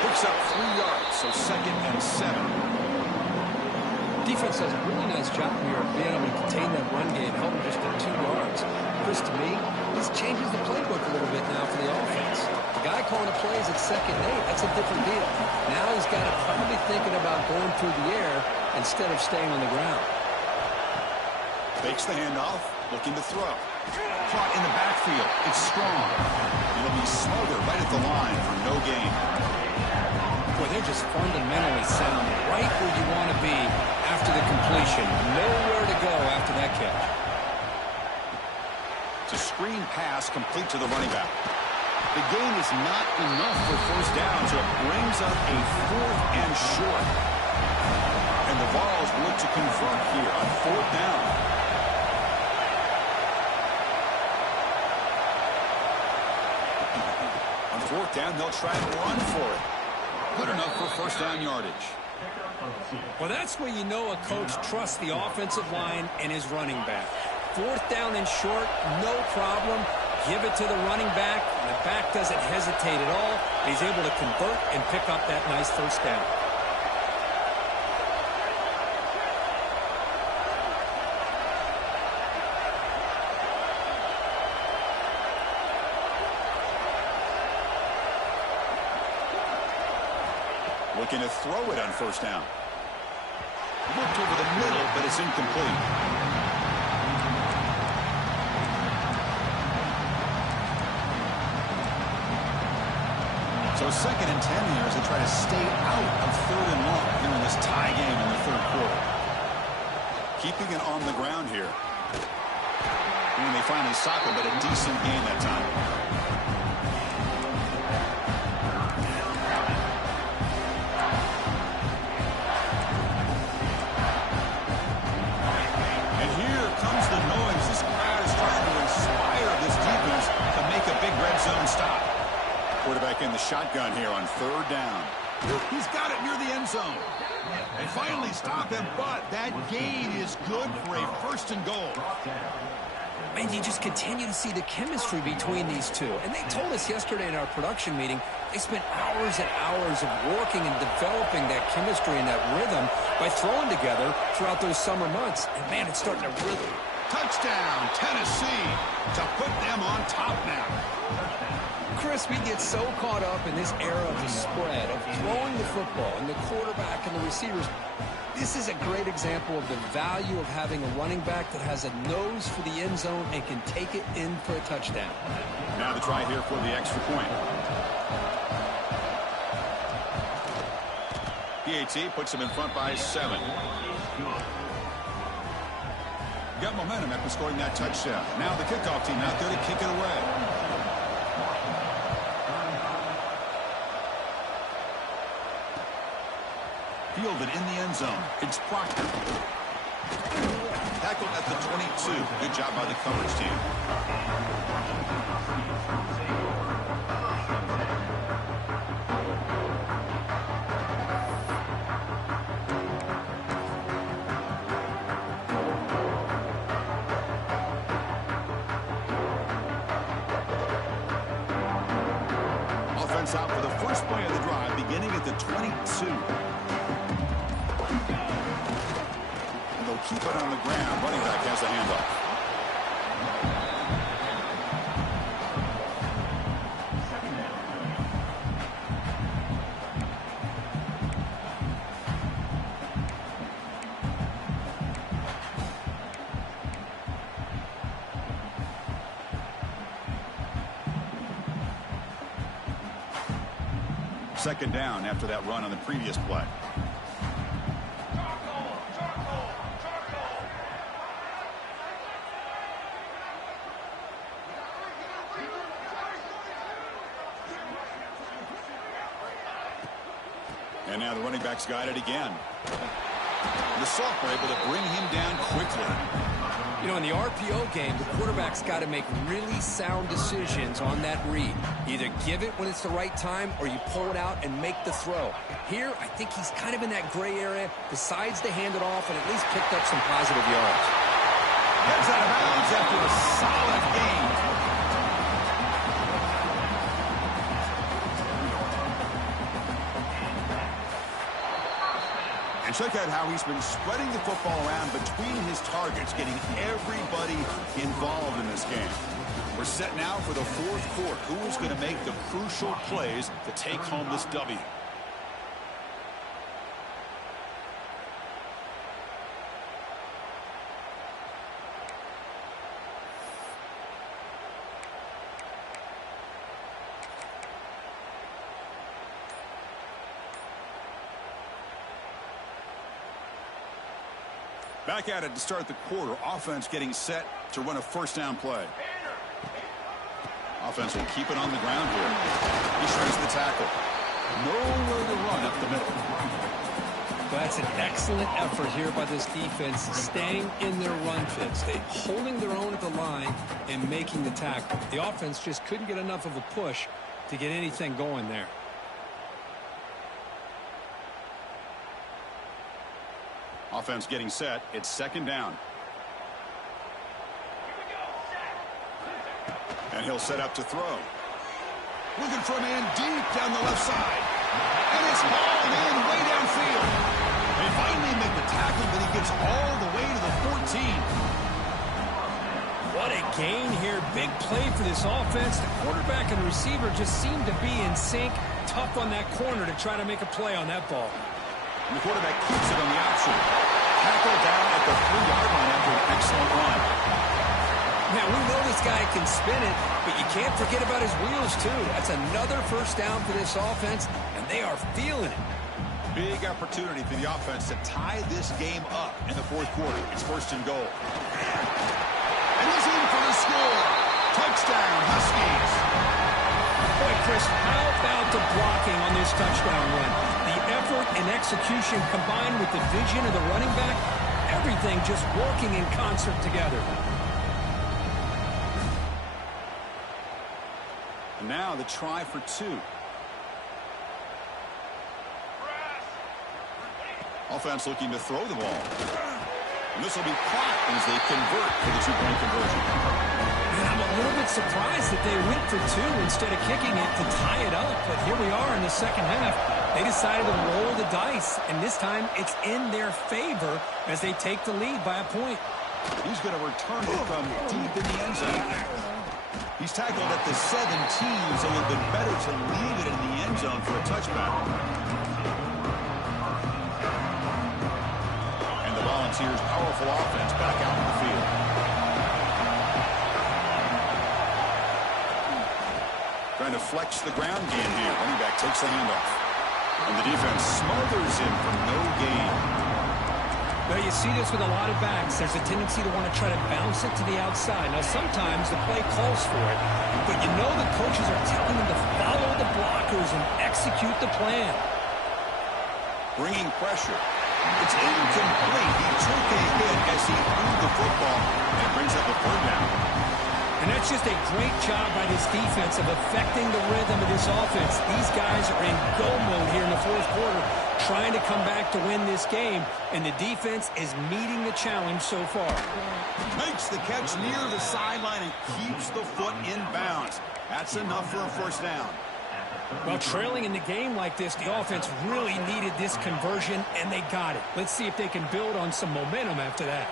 Picks up 3 yards, so 2nd and 7. Defense does a really nice job here of being able to contain that run game, helping just to 2 yards. Chris, to me, this changes the playbook a little bit now for the offense. The guy calling the plays at 2nd and 8, that's a different deal. Now he's got to probably thinking about going through the air instead of staying on the ground. Fakes the handoff, looking to throw. Caught in the backfield. It's strong. It'll be smothered right at the line for no gain. Boy, they're just fundamentally sound, right where you want to be after the completion. Nowhere to go after that catch. It's a screen pass complete to the running back. The gain is not enough for first down, so it brings up a 4th and short. And the Vols look to convert here on 4th down. On 4th down, they'll try and run for it. Good enough for first down yardage. Well, that's where you know a coach trusts the offensive line and his running back. 4th down and short, no problem. Give it to the running back. The back doesn't hesitate at all. He's able to convert and pick up that nice first down. Looking to throw it on first down. Looked over the middle, but it's incomplete. So 2nd and 10 here as they try to stay out of 3rd and long here in this tie game in the 3rd quarter. Keeping it on the ground here. And they finally stop it, but a decent gain that time. Stop. Quarterback in the shotgun here on 3rd down. He's got it near the end zone. They finally stop him, but that gain is good for a 1st and goal. Man, you just continue to see the chemistry between these two. And they told us yesterday in our production meeting, they spent hours and hours of working and developing that chemistry and that rhythm by throwing together throughout those summer months. And, man, it's starting to really... Touchdown, Tennessee, to put them on top now. Chris, we get so caught up in this era of the spread, of throwing the football and the quarterback and the receivers. This is a great example of the value of having a running back that has a nose for the end zone and can take it in for a touchdown. Now the try here for the extra point. PAT puts him in front by 7. Got momentum after scoring that touchdown. Now the kickoff team out there to kick it away. Fielded in the end zone. It's Proctor. Tackled at the 22. Good job by the coverage team. offense out for the first play of the drive, beginning at the 22. And they'll keep it on the ground. Running back has the handoff. Second down after that run on the previous play. And now the running back's got it again. The sophomore able to bring him down quickly. You know, in the RPO game, the quarterback's got to make really sound decisions on that read. Either give it when it's the right time or you pull it out and make the throw. Here, I think he's kind of in that gray area, decides to hand it off and at least picked up some positive yards. Gets out of bounds after a solid game. And check out how he's been spreading the football around between his targets, getting everybody involved in this game. We're set now for the fourth quarter. Who is going to make the crucial plays to take home this W? Back at it to start the quarter. Offense getting set to run a first down play. Offense will keep it on the ground here. He shreds the tackle. Nowhere to run up the middle. That's an excellent effort here by this defense, staying in their run fits. They holding their own at the line and making the tackle. The offense just couldn't get enough of a push to get anything going there. Offense getting set. It's second down. And he'll set up to throw. Looking for a man deep down the left side. And it's hauled in way downfield. They finally make the tackle, but he gets all the way to the 14. What a gain here. Big play for this offense. The quarterback and receiver just seem to be in sync. Tough on that corner to try to make a play on that ball. And the quarterback keeps it on the option. Tackle down at the 3-yard line after an excellent run. Man, we know this guy can spin it, but you can't forget about his wheels, too. That's another first down for this offense, and they are feeling it. Big opportunity for the offense to tie this game up in the fourth quarter. It's first and goal. And he's in for the score. Touchdown, Huskies. Boy, Chris, how about the blocking on this touchdown run? The effort and execution combined with the vision of the running back, everything just working in concert together. And now the try for two. Offense looking to throw the ball. And this will be caught as they convert for the two-point conversion. And I'm a little bit surprised that they went for two instead of kicking it to tie it up. But here we are in the second half. They decided to roll the dice, and this time it's in their favor as they take the lead by a point. He's going to return it from deep in the end zone. He's tackled at the 17, so it would have been better to leave it in the end zone for a touchback. And the Volunteers' powerful offense back out in the field. Trying to flex the ground game here. Running back takes the handoff. And the defense smothers him for no gain. Well, you see this with a lot of backs. There's a tendency to want to try to bounce it to the outside. Now, sometimes the play calls for it, but you know the coaches are telling them to follow the blockers and execute the plan. Bringing pressure. It's incomplete. He took a hit as he threw the football, and it brings up a third down. And that's just a great job by this defense of affecting the rhythm of this offense. These guys are in go mode here in the fourth quarter, trying to come back to win this game, and the defense is meeting the challenge so far. Makes the catch near the sideline and keeps the foot in bounds. That's enough for a first down. Well, trailing in the game like this, the offense really needed this conversion, and they got it. Let's see if they can build on some momentum after that.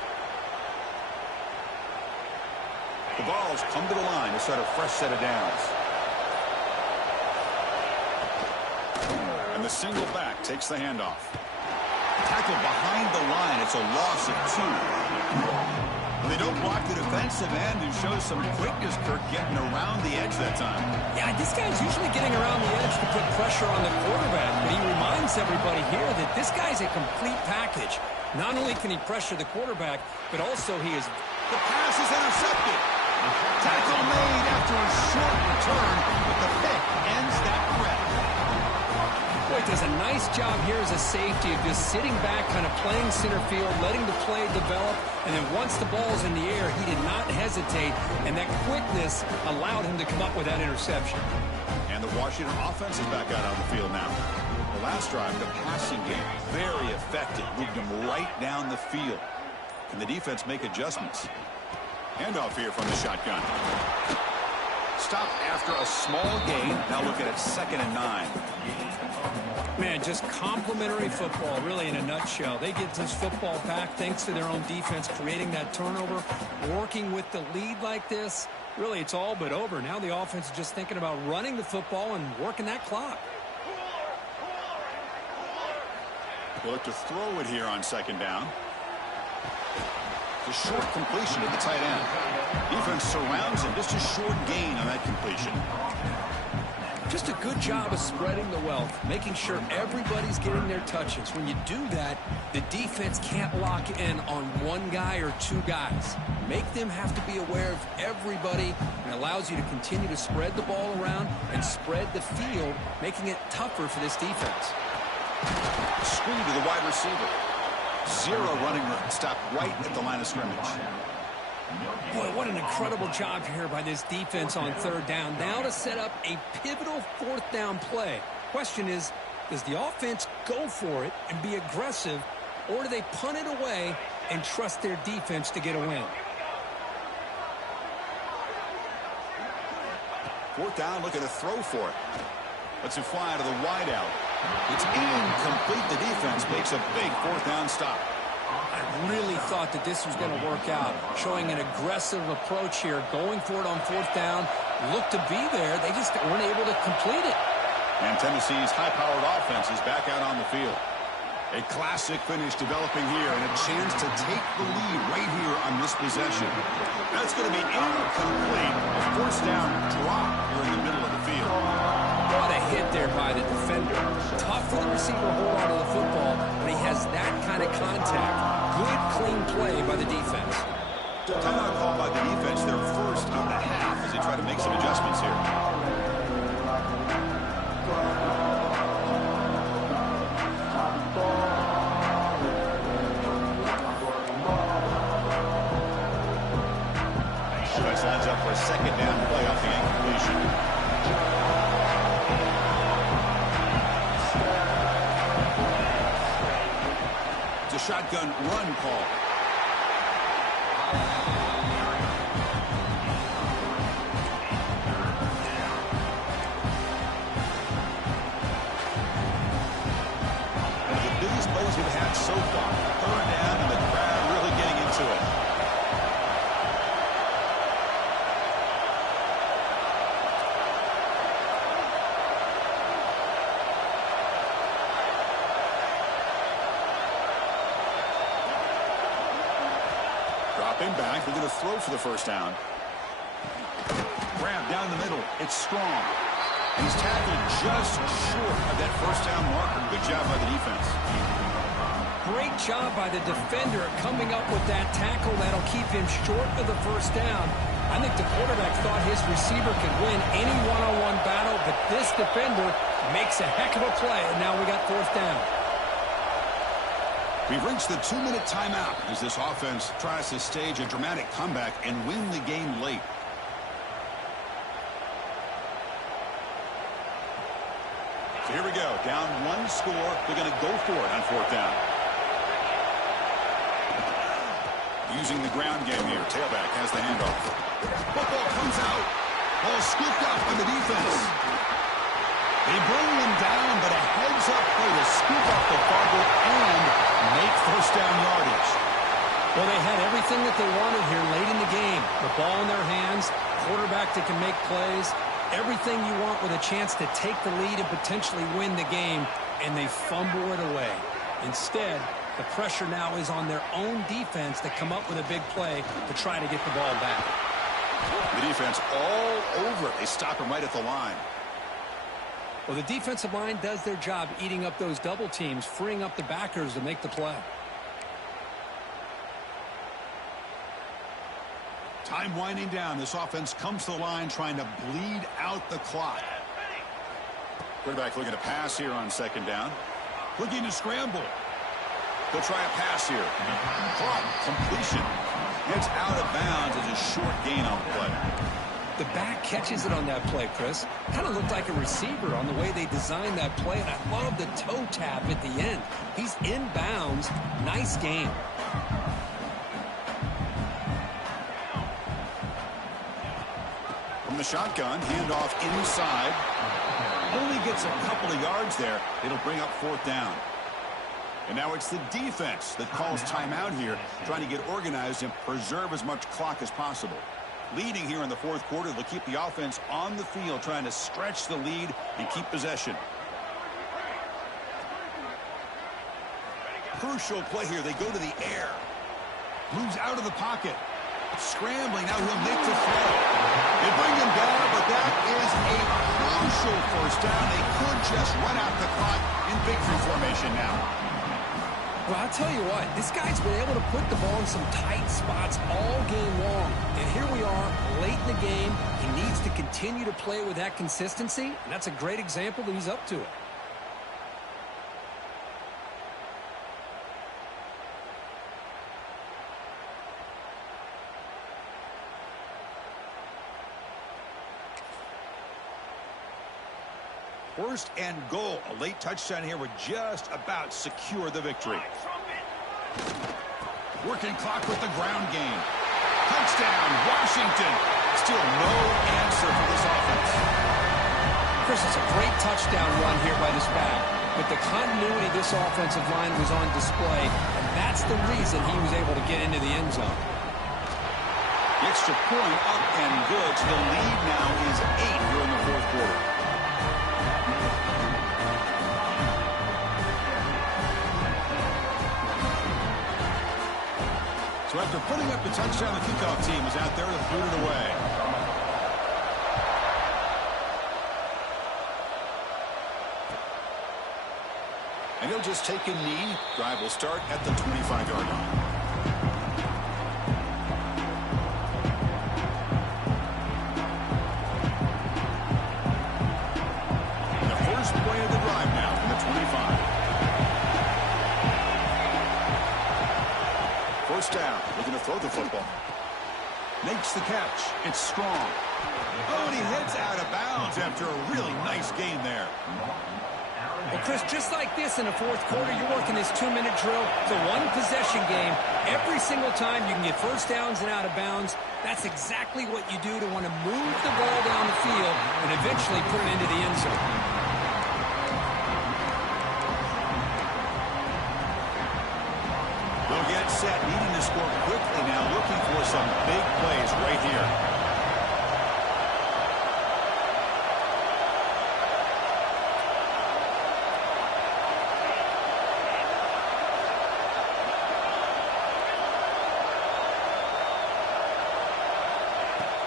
The ball's come to the line to start a fresh set of downs. And the single back takes the handoff. Tackle behind the line. It's a loss of 2. They don't block the defensive end, who shows some quickness, Kirk, getting around the edge that time. Yeah, this guy's usually getting around the edge to put pressure on the quarterback, but he reminds everybody here that this guy's a complete package. Not only can he pressure the quarterback, but also he is... The pass is intercepted. Tackle made after a short return, but the pick ends that threat. Boy, does a nice job here as a safety of just sitting back, kind of playing center field, letting the play develop, and then once the ball's in the air, he did not hesitate, and that quickness allowed him to come up with that interception. And the Washington offense is back out on the field now. The last drive, the passing game, very effective, moved him right down the field. Can the defense make adjustments? Handoff here from the shotgun. Stop after a small gain. Now looking at 2nd and 9. Man, just complimentary football, really, in a nutshell. They get this football back thanks to their own defense, creating that turnover, working with the lead like this. Really, it's all but over. Now the offense is just thinking about running the football and working that clock. They'll look to throw it here on 2nd down. The short completion to the tight end. Defense surrounds him. Just a short gain on that completion. Just a good job of spreading the wealth, making sure everybody's getting their touches. When you do that, the defense can't lock in on one guy or 2 guys. Make them have to be aware of everybody, and allows you to continue to spread the ball around and spread the field, making it tougher for this defense. Screen to the wide receiver. 0 running room. Stop right at the line of scrimmage. Boy, what an incredible job here by this defense on 3rd down. Now to set up a pivotal 4th down play. Question is, does the offense go for it and be aggressive, or do they punt it away and trust their defense to get a win? 4th down, looking to throw for it. Lets it fly to the wideout. It's incomplete. The defense makes a big 4th down stop. I really thought that this was going to work out, showing an aggressive approach here, going for it on 4th down. Looked to be there. They just weren't able to complete it. And Tennessee's high-powered offense is back out on the field. A classic finish developing here, and a chance to take the lead right here on this possession. That's going to be incomplete. A 4th down drop here in the middle of the field. What a hit there by the defender. Tough for the receiver to hold on to the football, but he has that kind of contact. Good, clean play by the defense. Timeout call by the defense, their first of the half, as they try to make some adjustments here. Schultz lines up for a 2nd down play off the incompletion. It's a shotgun run call. One of the biggest plays we've had so far. 3rd down, and the crowd really getting into it. Dropping back, they're going to throw for the 1st down. Grab down the middle. It's Strong. He's tackled just short of that 1st down marker. Good job by the defense. Great job by the defender coming up with that tackle that'll keep him short of the 1st down. I think the quarterback thought his receiver could win any one-on-one battle, but this defender makes a heck of a play, and now we got 4th down. We've reached the 2-minute timeout as this offense tries to stage a dramatic comeback and win the game late. So here we go. Down 1 score. They're going to go for it on 4th down. Using the ground game here. Tailback has the handoff. Football comes out. Ball scooped up by the defense. They bring them down, but a heads-up play to scoop up the fumble and make first down yardage. Well, they had everything that they wanted here late in the game. The ball in their hands, quarterback that can make plays, everything you want with a chance to take the lead and potentially win the game, and they fumble it away. Instead, the pressure now is on their own defense to come up with a big play to try to get the ball back. The defense all over it. They stop him right at the line. Well, the defensive line does their job eating up those double teams, freeing up the backers to make the play. Time winding down. This offense comes to the line trying to bleed out the clock. Quarterback looking to pass here on second down. Looking to scramble. They'll try a pass here. Caught. Completion. It's out of bounds as a short gain on the play. The back catches it on that play, Chris. Kind of looked like a receiver on the way they designed that play, and I love the toe tap at the end. He's in bounds. Nice game. From the shotgun, handoff inside. Only gets a couple of yards there. It'll bring up fourth down. And now it's the defense that calls timeout here, trying to get organized and preserve as much clock as possible. Leading here in the fourth quarter, they'll keep the offense on the field, trying to stretch the lead and keep possession. Crucial play here. They go to the air. Moves out of the pocket. Scrambling. Now he'll make the throw. They bring him down, but that is a crucial first down. They could just run out the clock in victory formation now. Well, I'll tell you what, this guy's been able to put the ball in some tight spots all game long. And here we are, late in the game. He needs to continue to play with that consistency, and that's a great example that he's up to it. First and goal. A late touchdown here would just about secure the victory. Working clock with the ground game. Touchdown, Washington. Still no answer for this offense. Chris, it's a great touchdown run here by this back. But the continuity of this offensive line was on display, and that's the reason he was able to get into the end zone. The extra point up and good. So the lead now is 8 here in the fourth quarter. So after putting up the touchdown, the kickoff team is out there to boot it away. And he'll just take a knee. Drive will start at the 25-yard line. And the first play of the drive now from the 25. First down, looking to throw the football. Makes the catch. It's strong. Oh, and he heads out of bounds after a really nice game there. Well, Chris, just like this in the fourth quarter, you're working this 2-minute drill. It's a one-possession game. Every single time you can get first downs and out of bounds, that's exactly what you do to want to move the ball down the field and eventually put it into the end zone. They'll get set, needing to score quickly now, looking for some big plays right here.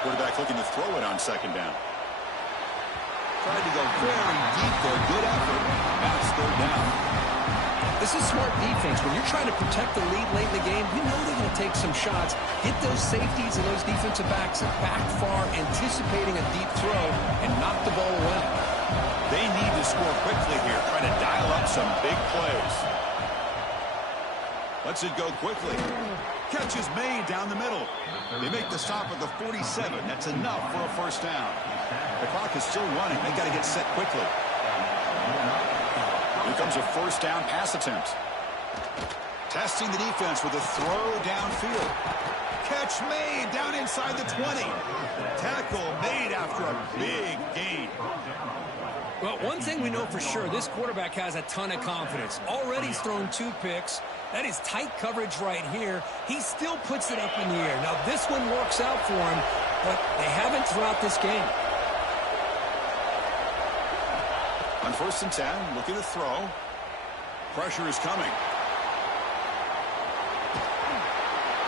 Quarterback looking to throw it on second down. Tried to go very deep there. Good effort. Now it's third down. This is smart defense. When you're trying to protect the lead late in the game, you know they're going to take some shots, get those safeties and those defensive backs back far, anticipating a deep throw, and knock the ball away. They need to score quickly here, trying to dial up some big plays. Lets it go quickly. Catch is made down the middle. They make the stop at the 47. That's enough for a first down. The clock is still running. They got to get set quickly. Here comes a first down pass attempt. Testing the defense with a throw downfield. Catch made down inside the 20. Tackle made after a big gain. Well, one thing we know for sure, this quarterback has a ton of confidence. Already he's thrown 2 picks. That is tight coverage right here. He still puts it up in the air. Now, this one works out for him, but they haven't throughout this game. On 1st and 10, looking to throw. Pressure is coming.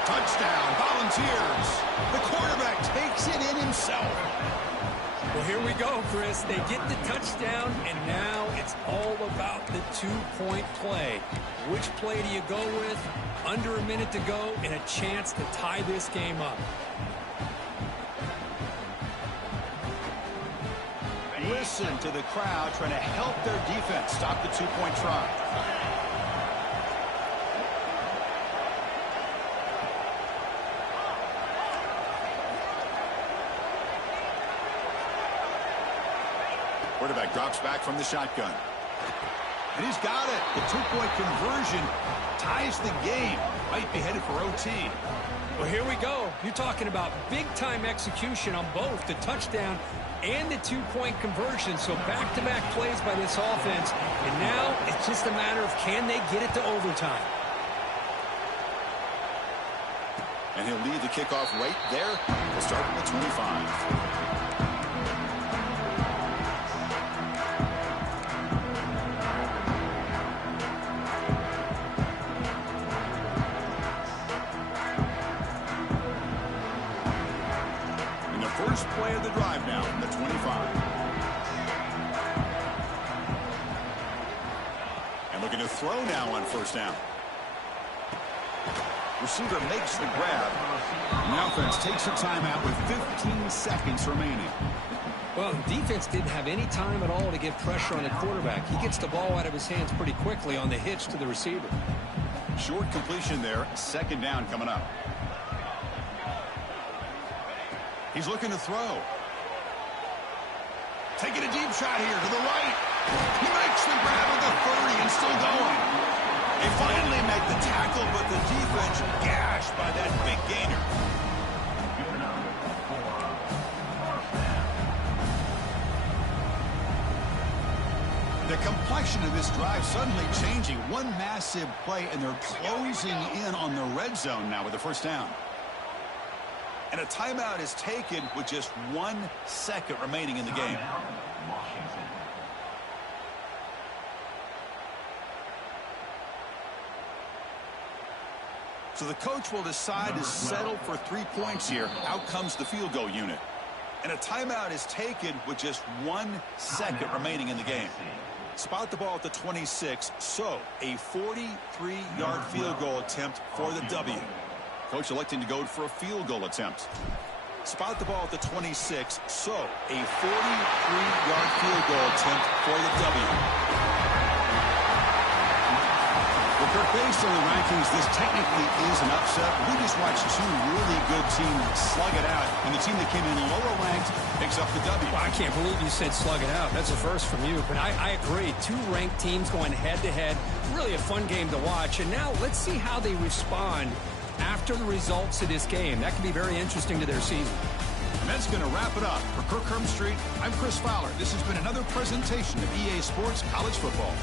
Touchdown, Volunteers. The quarterback takes it in himself. Well, here we go, Chris. They get the touchdown, and now it's all about the 2-point play. Which play do you go with? Under a minute to go and a chance to tie this game up. Listen to the crowd trying to help their defense stop the 2-point try. Quarterback drops back from the shotgun. And he's got it. The 2-point conversion ties the game. Might be headed for OT. Well, here we go. You're talking about big-time execution on both the touchdown and the 2-point conversion. So back-to-back plays by this offense. And now it's just a matter of can they get it to overtime. And he'll lead the kickoff right there. We'll start at the 25. First play of the drive now from the 25. And looking to throw now on 1st down. Receiver makes the grab. And the offense takes a timeout with 15 seconds remaining. Well, defense didn't have any time at all to get pressure on the quarterback. He gets the ball out of his hands pretty quickly on the hitch to the receiver. Short completion there. 2nd down coming up. He's looking to throw. Taking a deep shot here to the right. He makes the grab at the 30 and still going. They finally make the tackle, but the defense gashed by that big gainer. The complexion of this drive suddenly changing. One massive play, and they're closing in on the red zone now with the 1st down. And a timeout is taken with just 1 second remaining in the game. So the coach will decide to settle for 3 points here. Out comes the field goal unit. And a timeout is taken with just 1 second remaining in the game. Spot the ball at the 26, so a 43-yard field goal attempt for the W. Coach electing to go for a field goal attempt. Spot the ball at the 26, so a 43-yard field goal attempt for the W. Well, Kirk, based on the rankings, this technically is an upset. We just watched 2 really good teams slug it out, and the team that came in lower ranked picks up the W. Well, I can't believe you said slug it out. That's a first from you, but I agree. 2 ranked teams going head-to-head. Really a fun game to watch, and now let's see how they respond after the results of this game. That could be very interesting to their season. And that's going to wrap it up. For Kirk Herbstreit, I'm Chris Fowler. This has been another presentation of EA Sports College Football.